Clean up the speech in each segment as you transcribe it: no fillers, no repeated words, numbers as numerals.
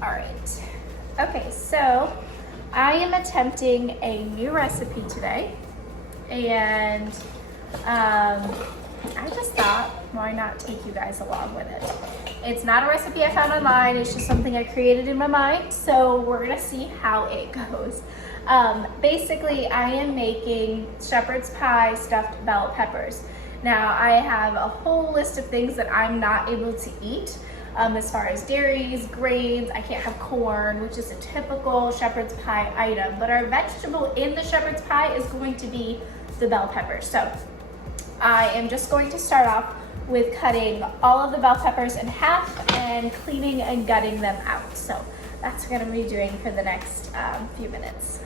All right. Okay, so I am attempting a new recipe today, and I just thought, why not take you guys along with it? It's not a recipe I found online, it's just something I created in my mind, so we're gonna see how it goes. Basically, I am making shepherd's pie stuffed bell peppers. Now, I have a whole list of things that I'm not able to eat. As far as dairies, grains, I can't have corn, which is a typical shepherd's pie item. But our vegetable in the shepherd's pie is going to be the bell peppers. So I am just going to start off with cutting all of the bell peppers in half and cleaning and gutting them out. So that's what I'm going to be doing for the next few minutes.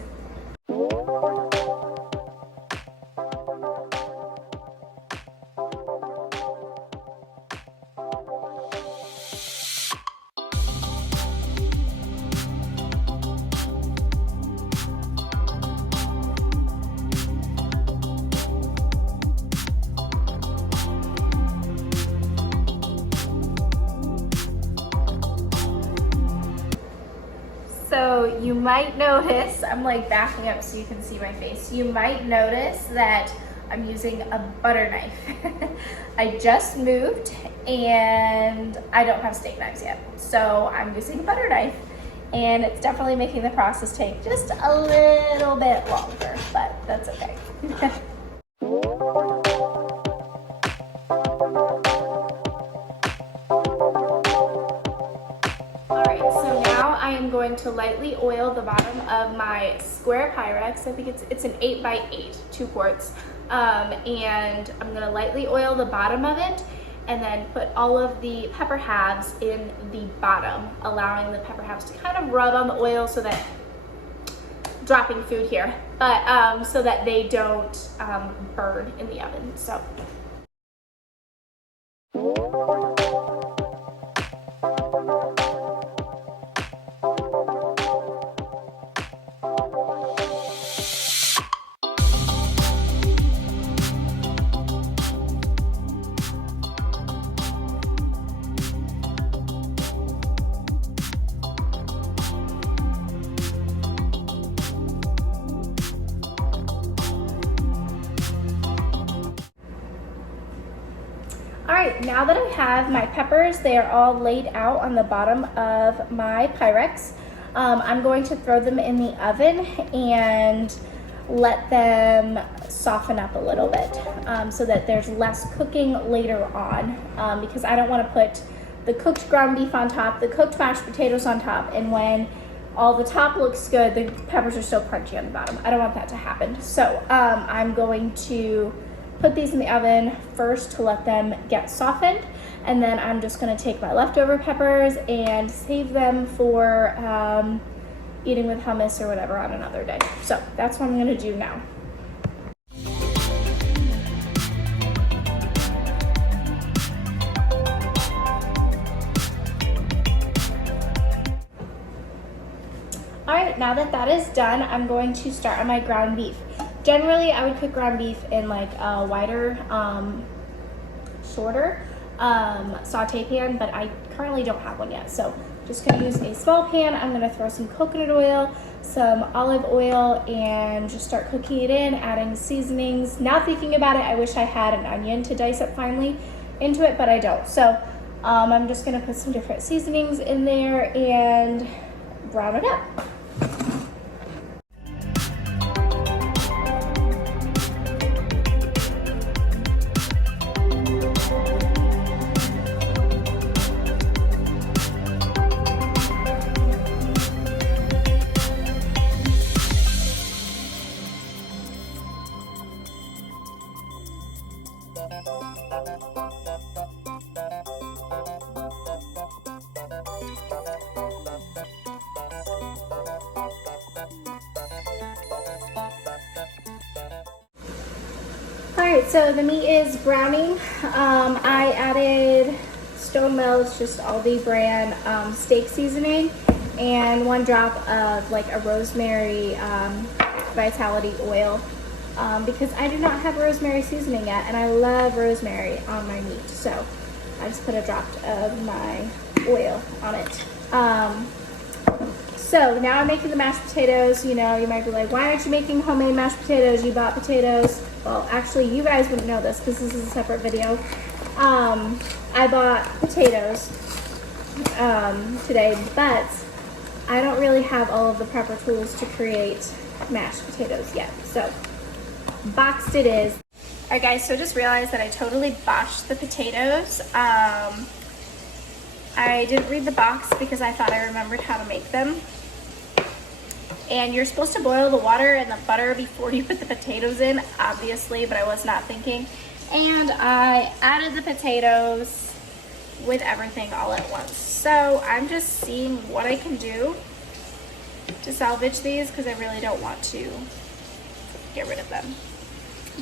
So you might notice, I'm like backing up so you can see my face. You might notice that I'm using a butter knife. I just moved and I don't have steak knives yet. So I'm using a butter knife, and it's definitely making the process take just a little bit longer, but that's okay. I am going to lightly oil the bottom of my square Pyrex. I think it's an 8x8, 2 quarts. And I'm going to lightly oil the bottom of it and then put all of the pepper halves in the bottom, allowing the pepper halves to kind of rub on the oil so that, dropping food here, but so that they don't burn in the oven. So. All right, now that I have my peppers, they are all laid out on the bottom of my Pyrex. I'm going to throw them in the oven and let them soften up a little bit so that there's less cooking later on, because I don't want to put the cooked ground beef on top, the cooked mashed potatoes on top, and when all the top looks good, the peppers are still crunchy on the bottom. I don't want that to happen. So I'm going to put these in the oven first to let them get softened, and then I'm just going to take my leftover peppers and save them for eating with hummus or whatever on another day. So that's what I'm going to do now. All right, now that that is done, I'm going to start on my ground beef. Generally, I would cook ground beef in like a wider, shorter saute pan, but I currently don't have one yet. So just gonna use a small pan. I'm gonna throw some coconut oil, some olive oil, and just start cooking it in, adding seasonings. Now thinking about it, I wish I had an onion to dice up finely into it, but I don't. So I'm just gonna put some different seasonings in there and brown it up. Alright, so the meat is browning. I added Stone Mell's just Aldi brand steak seasoning and 1 drop of like a rosemary vitality oil because I do not have rosemary seasoning yet, and I love rosemary on my meat, so I just put a drop of my oil on it. So now I'm making the mashed potatoes. You know, you might be like, why aren't you making homemade mashed potatoes? You bought potatoes. Well, actually, you guys wouldn't know this because this is a separate video. I bought potatoes today, but I don't really have all of the proper tools to create mashed potatoes yet. So, boxed it is. All right, guys, so just realized that I totally botched the potatoes. I didn't read the box because I thought I remembered how to make them. And you're supposed to boil the water and the butter before you put the potatoes in, obviously, but I was not thinking. And I added the potatoes with everything all at once. So I'm just seeing what I can do to salvage these because I really don't want to get rid of them.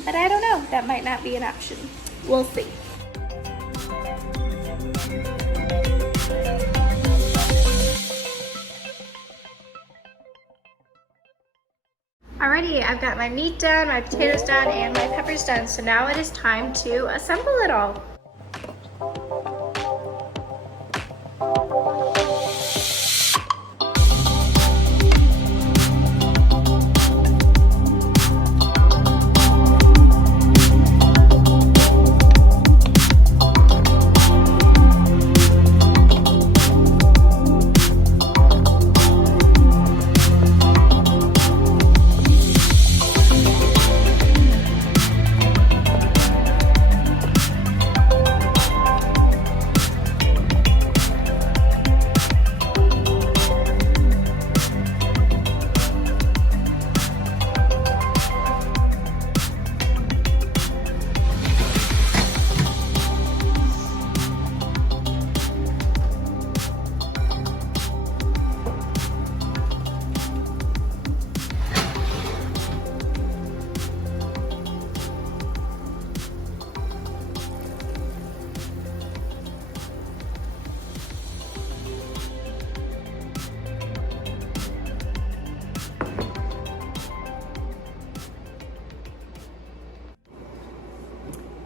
But I don't know, that might not be an option. We'll see. Alrighty, I've got my meat done, my potatoes done, and my peppers done. So now it is time to assemble it all.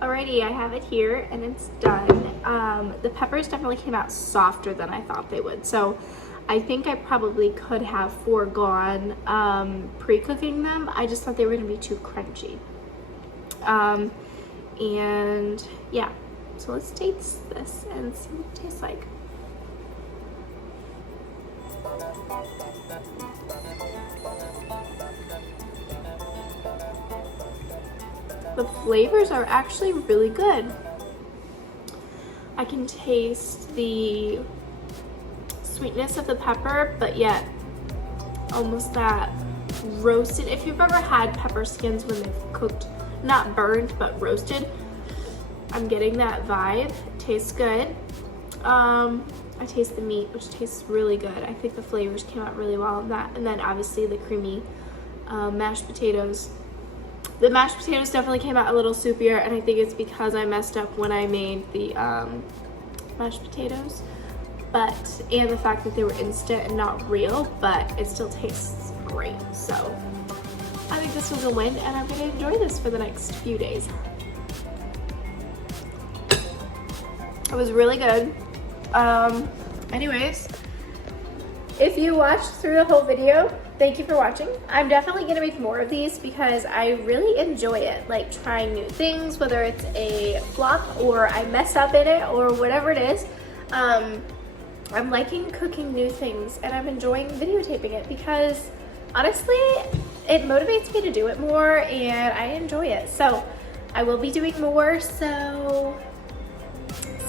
Alrighty, I have it here and it's done. The peppers definitely came out softer than I thought they would. So I think I probably could have foregone pre-cooking them. I just thought they were gonna be too crunchy. And yeah, so let's taste this and see what it tastes like. The flavors are actually really good. I can taste the sweetness of the pepper, but yet almost that roasted. If you've ever had pepper skins when they've cooked, not burned, but roasted, I'm getting that vibe. Tastes good. I taste the meat, which tastes really good. I think the flavors came out really well on that. And then obviously the creamy mashed potatoes. The mashed potatoes definitely came out a little soupier, and I think it's because I messed up when I made the mashed potatoes, and the fact that they were instant and not real, but it still tastes great. So I think this was a win, and I'm gonna enjoy this for the next few days. It was really good. Anyways, if you watched through the whole video, thank you for watching. I'm definitely gonna make more of these because I really enjoy it, like trying new things, whether it's a flop or I mess up in it or whatever it is. I'm liking cooking new things and I'm enjoying videotaping it because honestly, it motivates me to do it more and I enjoy it. So I will be doing more, so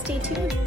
stay tuned.